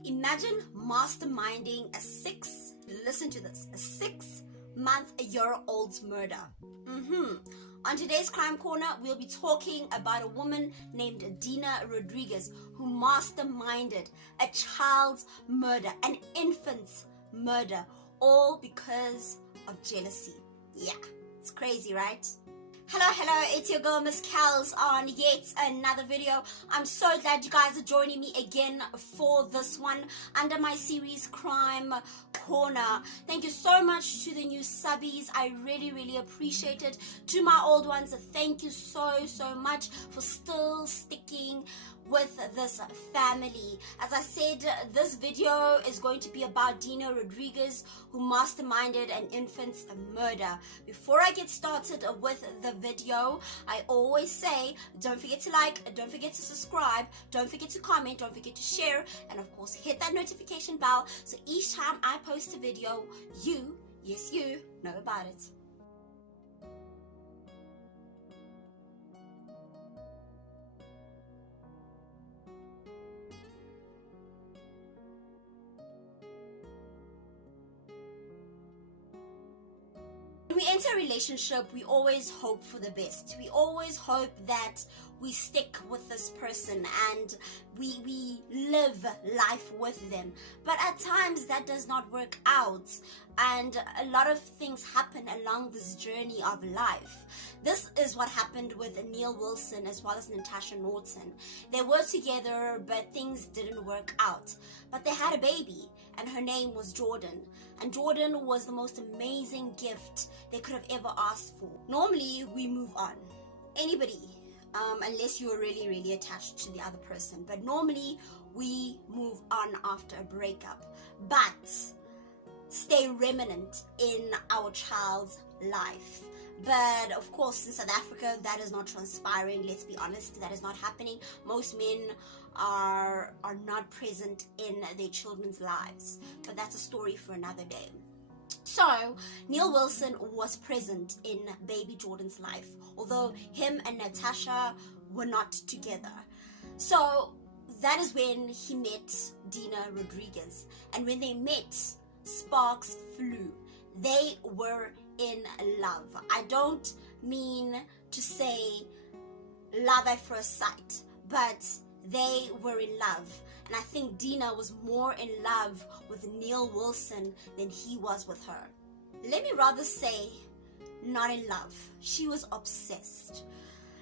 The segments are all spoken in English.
Imagine masterminding listen to this, a 6-month-old's murder. On today's Crime Corner, we'll be talking about a woman named Dina Rodriguez who masterminded a child's murder, an infant's murder, all because of jealousy. Yeah, it's crazy, right? Hello, it's your girl Miss Kels on yet another video. I'm so glad you guys are joining me again for this one under my series Crime Corner. Thank you so much to the new subbies. I really appreciate it. To my old ones, thank you so much for still sticking with this family. As I said, this video is going to be about Dina Rodriguez, who masterminded an infant's murder. Before I get started with the video, I always say, don't forget to like, don't forget to subscribe, don't forget to comment, don't forget to share, and of course hit that notification bell so each time I post a video, you know about it. When we enter a relationship, we always hope for the best. We always hope that we stick with this person and we live life with them. But at times that does not work out, and a lot of things happen along this journey of life. This is what happened with Neil Wilson as well as Natasha Norton. They were together, but things didn't work out. But they had a baby, and her name was Jordan. And Jordan was the most amazing gift they could have ever asked for. Normally, we move on. Anybody, unless you're really attached to the other person. But normally, we move on after a breakup. But stay remnant in our child's life. But of course, in South Africa, that is not transpiring. Let's be honest, that is not happening. Most men are not present in their children's lives. But that's a story for another day. So, Neil Wilson was present in baby Jordan's life, although him and Natasha were not together. So, that is when he met Dina Rodriguez. And when they met, sparks flew. They were in love. I don't mean to say love at first sight, but they were in love. And I think Dina was more in love with Neil Wilson than he was with her. Let me rather say not in love. She was obsessed.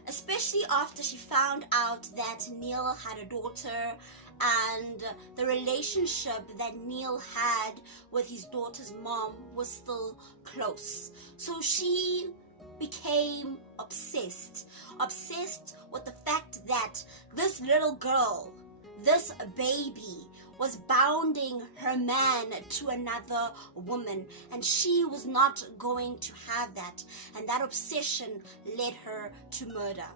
Especially after she found out that Neil had a daughter and the relationship that Neil had with his daughter's mom was still close. So she became obsessed with the fact that this little girl, this baby, was bounding her man to another woman, and she was not going to have that, and that obsession led her to murder.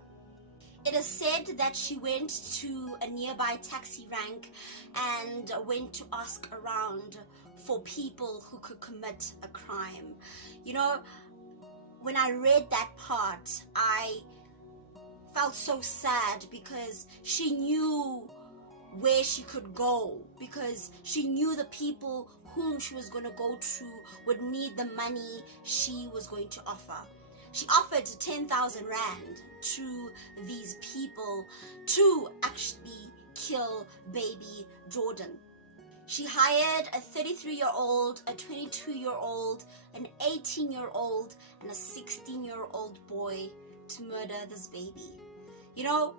It is said that she went to a nearby taxi rank and went to ask around for people who could commit a crime. You know, when I read that part, I felt so sad because she knew where she could go, because she knew the people whom she was going to go to would need the money she was going to offer. She offered 10,000 rand to these people to actually kill baby Jordan. She hired a 33-year-old, a 22-year-old, an 18-year-old, and a 16-year-old boy to murder this baby. You know,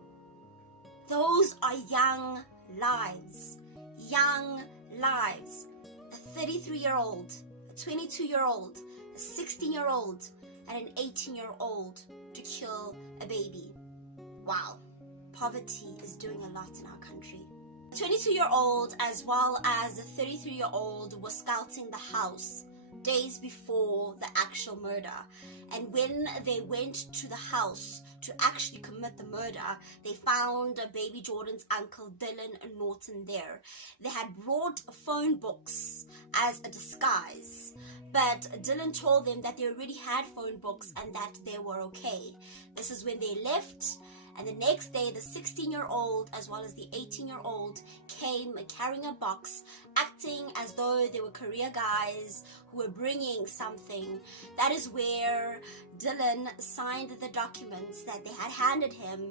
those are young lives. Young lives. A 33-year-old, a 22-year-old, a 16-year-old, and an 18-year-old to kill a baby. Wow. Poverty is doing a lot in our country. The 22-year-old as well as the 33-year-old were scouting the house days before the actual murder. And when they went to the house to actually commit the murder, they found baby Jordan's uncle Dylan Norton there. They had brought phone books as a disguise, but Dylan told them that they already had phone books and that they were okay. This is when they left, And the next day, the 16-year-old as well as the 18-year-old came carrying a box, acting as though they were career guys who were bringing something. That is where Dylan signed the documents that they had handed him,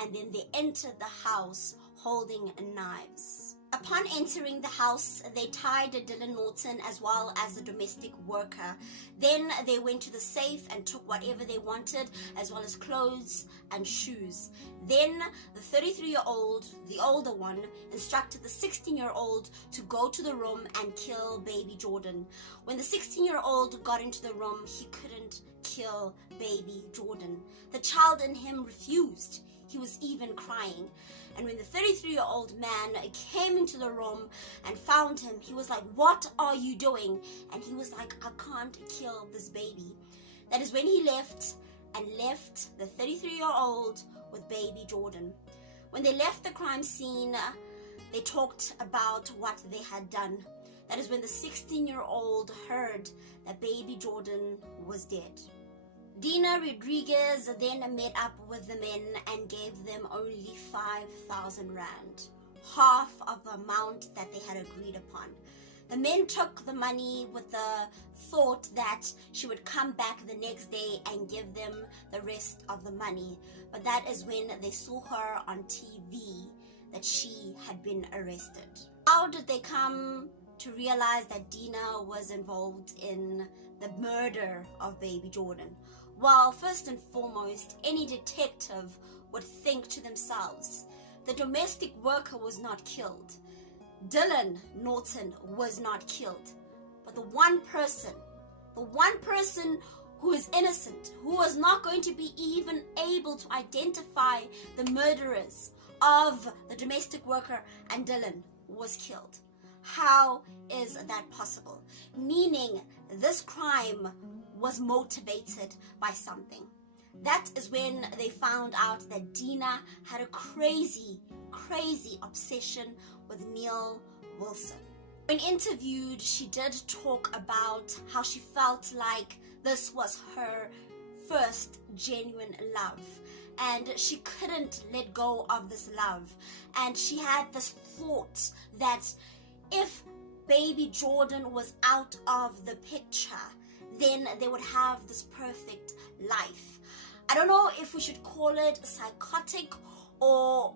and then they entered the house holding knives. Upon entering the house, they tied Dylan Norton as well as the domestic worker. Then they went to the safe and took whatever they wanted, as well as clothes and shoes. Then the 33-year-old, the older one, instructed the 16-year-old to go to the room and kill baby Jordan. When the 16-year-old got into the room, he couldn't kill baby Jordan. The child in him refused. He was even crying. And when the 33-year-old man came into the room and found him, he was like, "What are you doing?" And he was like, "I can't kill this baby." That is when he left the 33-year-old with baby Jordan. When they left the crime scene, they talked about what they had done. That is when the 16-year-old heard that baby Jordan was dead. Dina Rodriguez then met up with the men and gave them only 5,000 rand, half of the amount that they had agreed upon. The men took the money with the thought that she would come back the next day and give them the rest of the money. But that is when they saw her on TV that she had been arrested. How did they come to realize that Dina was involved in the murder of baby Jordan? Well, first and foremost, any detective would think to themselves, the domestic worker was not killed. Dylan Norton was not killed. But the one person who is innocent, who was not going to be even able to identify the murderers of the domestic worker and Dylan, was killed. How is that possible? Meaning this crime was motivated by something. That is when they found out that Dina had a crazy obsession with Neil Wilson. When interviewed, she did talk about how she felt like this was her first genuine love, and she couldn't let go of this love. And she had this thought that if baby Jordan was out of the picture, then they would have this perfect life. I don't know if we should call it psychotic or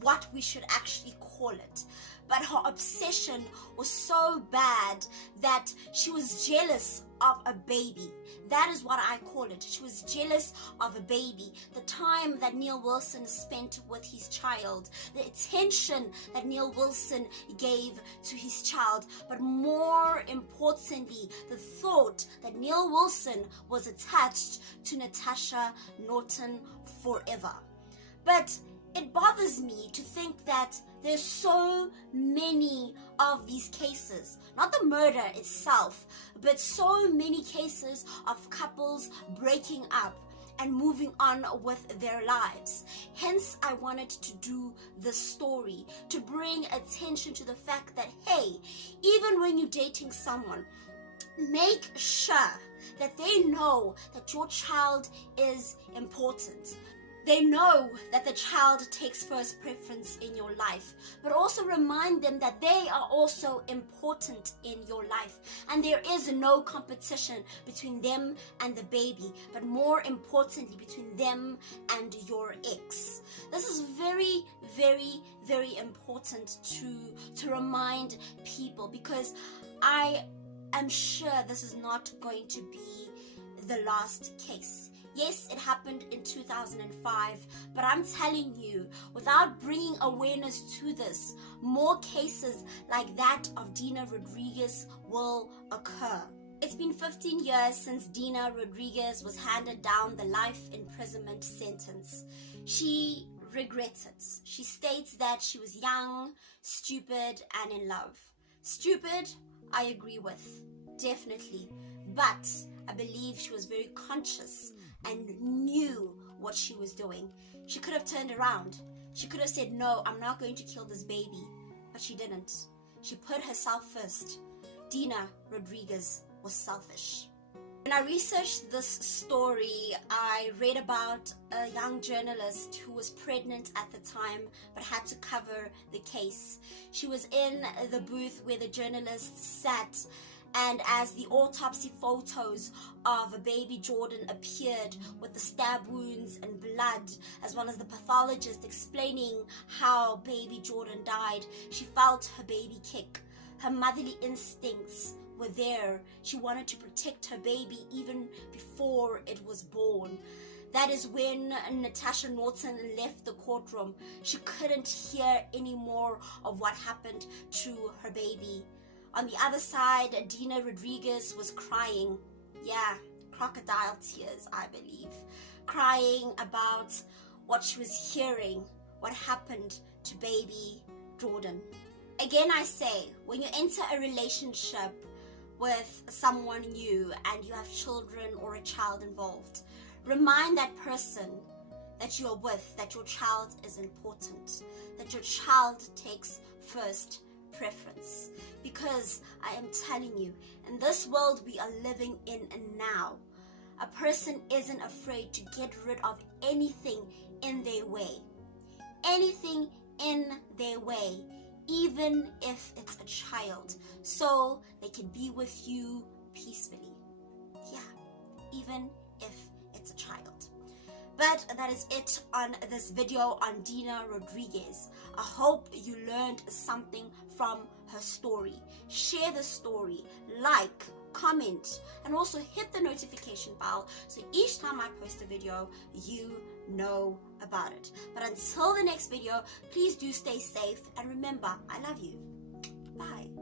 what we should actually call it, but her obsession was so bad that she was jealous of a baby. That is what I call it. She was jealous of a baby. The time that Neil Wilson spent with his child, the attention that Neil Wilson gave to his child, but more importantly, the thought that Neil Wilson was attached to Natasha Norton forever. But it bothers me to think that there's so many of these cases, not the murder itself, but so many cases of couples breaking up and moving on with their lives. Hence, I wanted to do this story to bring attention to the fact that, hey, even when you're dating someone, make sure that they know that your child is important. They know that the child takes first preference in your life, but also remind them that they are also important in your life, and there is no competition between them and the baby, but more importantly between them and your ex. This is very, very, very important to remind people, because I am sure this is not going to be the last case. Yes, it happened in 2005, but I'm telling you, without bringing awareness to this, more cases like that of Dina Rodriguez will occur. It's been 15 years since Dina Rodriguez was handed down the life imprisonment sentence. She regrets it. She states that she was young, stupid, and in love. Stupid, I agree with, definitely. But I believe she was very conscious and knew what she was doing. She could have turned around. She could have said, no, I'm not going to kill this baby. But she didn't. She put herself first. Dina Rodriguez was selfish. When I researched this story, I read about a young journalist who was pregnant at the time but had to cover the case. She was in the booth where the journalist sat, and as the autopsy photos of baby Jordan appeared with the stab wounds and blood, as well as the pathologist explaining how baby Jordan died, she felt her baby kick. Her motherly instincts were there. She wanted to protect her baby even before it was born. That is when Natasha Norton left the courtroom. She couldn't hear any more of what happened to her baby. On the other side, Dina Rodriguez was crying. Yeah, crocodile tears, I believe. Crying about what she was hearing, what happened to baby Jordan. Again, I say, when you enter a relationship with someone new and you have children or a child involved, remind that person that you are with that your child is important, that your child takes first preference. Because I am telling you, in this world we are living in now, a person isn't afraid to get rid of anything in their way. Anything in their way, even if it's a child, so they can be with you peacefully. Yeah, even if it's a child. But that is it on this video on Dina Rodriguez. I hope you learned something from her story. Share the story, like, comment, and also hit the notification bell so each time I post a video, you know about it. But until the next video, please do stay safe, and remember, I love you. Bye.